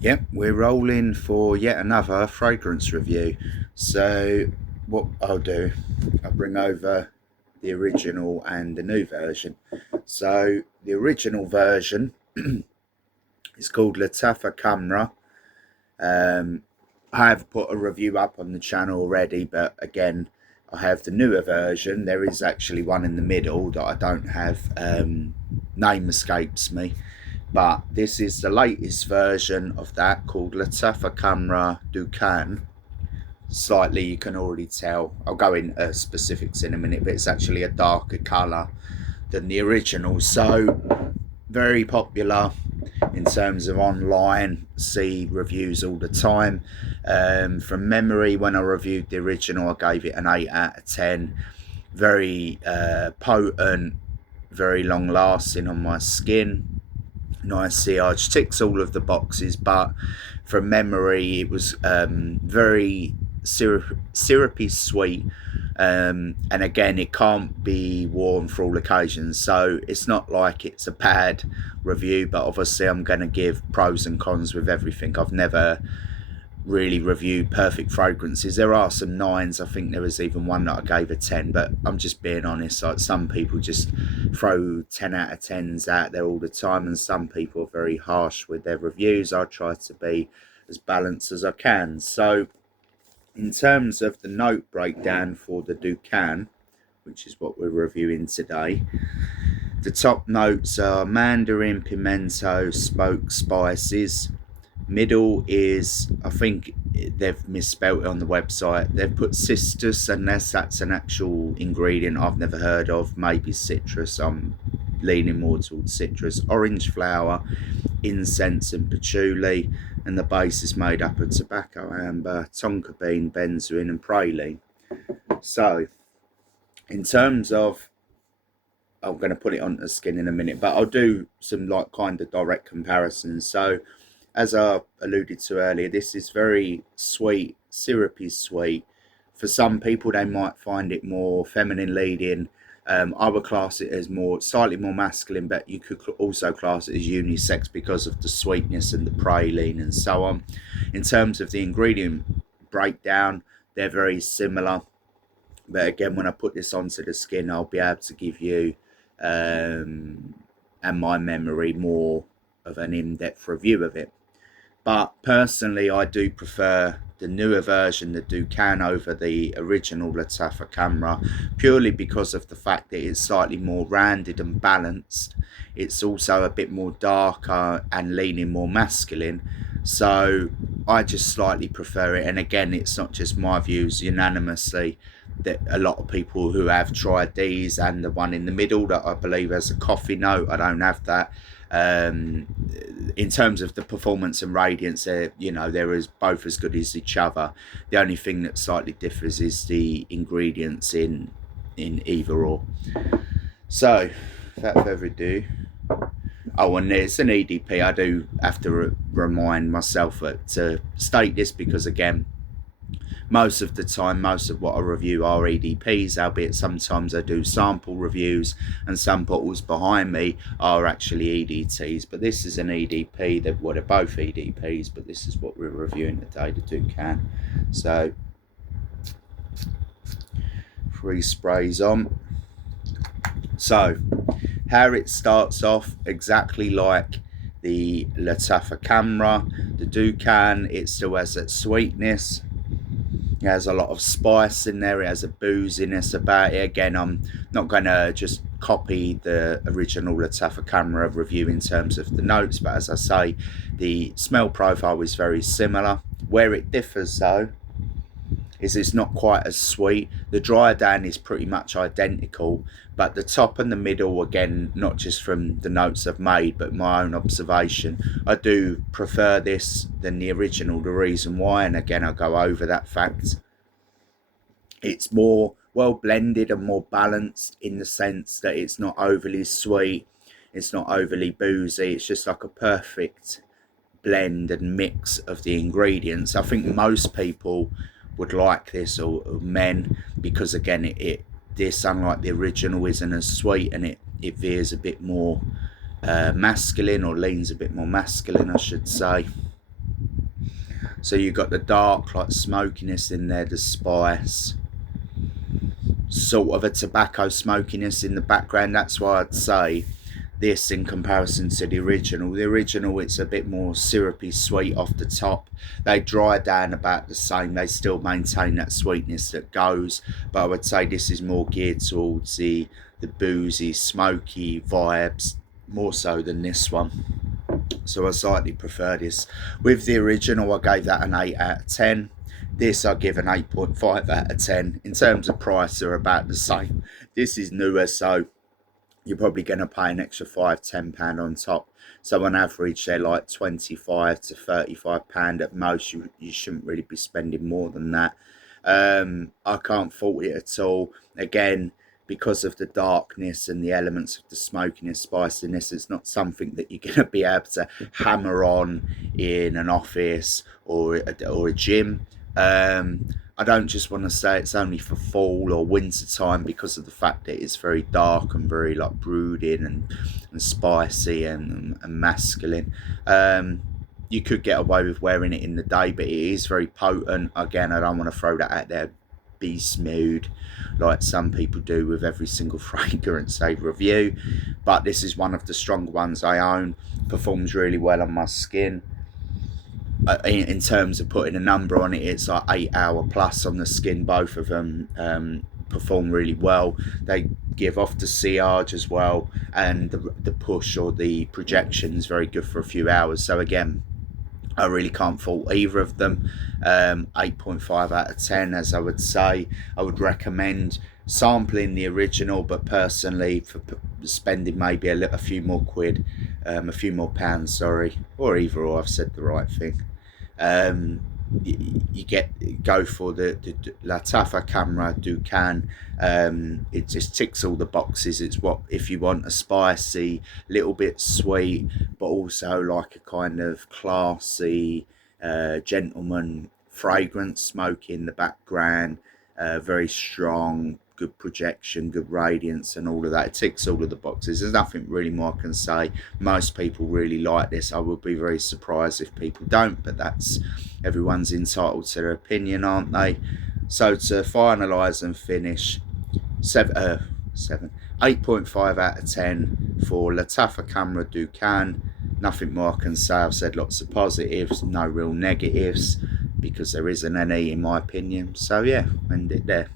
Yep, we're rolling for yet another fragrance review. So, what I'll do, I'll bring over the original and the new version. So, the original version is called Lattafa Khamrah. Um, I have put a review up on the channel already, but again, I have the newer version. There is actually one in the middle that I don't have. Name escapes me. But this is the latest version of that, called Lattafa Khamrah DUKHAN. Slightly, you can already tell. I'll go into specifics in a minute, but it's actually a darker colour than the original. So, very popular in terms of online. See reviews all the time. From memory, when I reviewed the original, I gave it an 8 out of 10. Very potent, very long lasting on my skin. Nice sillage, ticks all of the boxes, but from memory it was very syrupy sweet, and again, it can't be worn for all occasions, so it's not like it's a bad review, but obviously I'm going to give pros and cons with everything. I've never really reviewed perfect fragrances. There are some 9s. I think there was even one that I gave a 10, but I'm just being honest. Like, some people just throw 10 out of 10s out there all the time, and some people are very harsh with their reviews. I try to be as balanced as I can. So in terms of the note breakdown for the DUKHAN, which is what we're reviewing today, the top notes are mandarin, pimento, smoked spices. Middle is, I think they've misspelt it on the website. They've put cistus, unless that's an actual ingredient I've never heard of. Maybe citrus. I'm leaning more towards citrus. Orange flower, incense and patchouli. And the base is made up of tobacco, amber, tonka bean, benzoin and praline. So, in terms of, I'm going to put it on the skin in a minute, but I'll do some like kind of direct comparisons. So, as I alluded to earlier, this is very sweet, syrupy sweet. For some people, they might find it more feminine leading. I would class it as slightly more masculine, but you could also class it as unisex because of the sweetness and the praline and so on. In terms of the ingredient breakdown, they're very similar. But again, when I put this onto the skin, I'll be able to give you, and my memory, more of an in-depth review of it. But personally, I do prefer the newer version, the DUKHAN, over the original Lattafa Khamrah, purely because of the fact that it's slightly more rounded and balanced. It's also a bit more darker and leaning more masculine. So I just slightly prefer it. And again, it's not just my views unanimously, that a lot of people who have tried these, and the one in the middle that I believe has a coffee note, I don't have that. In terms of the performance and radiance, they're as both as good as each other. The only thing that slightly differs is the ingredients in either or. So, without further ado, oh, and there's an EDP. I do have to remind myself to state this, because again, most of the time, most of what I review are EDPs, albeit sometimes I do sample reviews, and some bottles behind me are actually EDTs. But this is an EDP. They're both EDPs, but this is what we're reviewing today, the DUKHAN. So, 3 sprays on. So, how it starts off, exactly like the Lattafa Khamrah, the DUKHAN, it still has that sweetness. It has a lot of spice in there. It has a booziness about it. Again, I'm not going to just copy the original Lattafa Khamrah review in terms of the notes, but as I say, the smell profile is very similar. Where it differs, though, is it's not quite as sweet. The dry down is pretty much identical, but the top and the middle, again, not just from the notes I've made, but my own observation, I do prefer this than the original. The reason why, and again, I'll go over that fact, it's more well blended and more balanced, in the sense that it's not overly sweet, it's not overly boozy. It's just like a perfect blend and mix of the ingredients. I think most people would like this, or men, because again, this, unlike the original, isn't as sweet, and it veers a bit more masculine, or leans a bit more masculine, I should say. So you've got the dark, like smokiness in there, the spice, sort of a tobacco smokiness in the background. That's why I'd say this in comparison to the original. The original, it's a bit more syrupy sweet off the top. They dry down about the same. They still maintain that sweetness that goes, but I would say this is more geared towards the boozy, smoky vibes, more so than this one. So I slightly prefer this. With the original, I gave that an 8 out of 10. This I give an 8.5 out of 10. In terms of price, they're about the same. This is newer, so you're probably going to pay an extra £5–10 on top. So on average, they're like £25 to £35 at most. You shouldn't really be spending more than that. I can't fault it at all. Again, because of the darkness and the elements of the smokiness, spiciness, it's not something that you're going to be able to hammer on in an office or a gym. I don't just want to say it's only for fall or winter time because of the fact that it's very dark and very like brooding and spicy and masculine. You could get away with wearing it in the day, but it is very potent. Again, I don't want to throw that out there, beast mood, like some people do with every single fragrance they review. But this is one of the stronger ones I own. Performs really well on my skin. In terms of putting a number on it, it's like 8 hour plus on the skin. Both of them perform really well. They give off the sillage as well, and the push or the projection is very good for a few hours. So again, I really can't fault either of them. 8.5 out of 10, as I would say. I would recommend sampling the original, but personally, for spending maybe a few more quid, a few more pounds, sorry, or either or, I've said the right thing. You go for the Lattafa Khamrah DUKHAN. It just ticks all the boxes. It's what, if you want a spicy, little bit sweet, but also like a kind of classy, gentleman fragrance, smoke in the background, very strong, good projection, good radiance, and all of that. It ticks all of the boxes. There's nothing really more I can say. Most people really like this. I would be very surprised if people don't, but that's, everyone's entitled to their opinion, aren't they? So to finalise and finish, 8.5 out of 10 for Lattafa Khamrah DUKHAN. Nothing more I can say. I've said lots of positives, no real negatives, because there isn't any in my opinion. So yeah, end it there.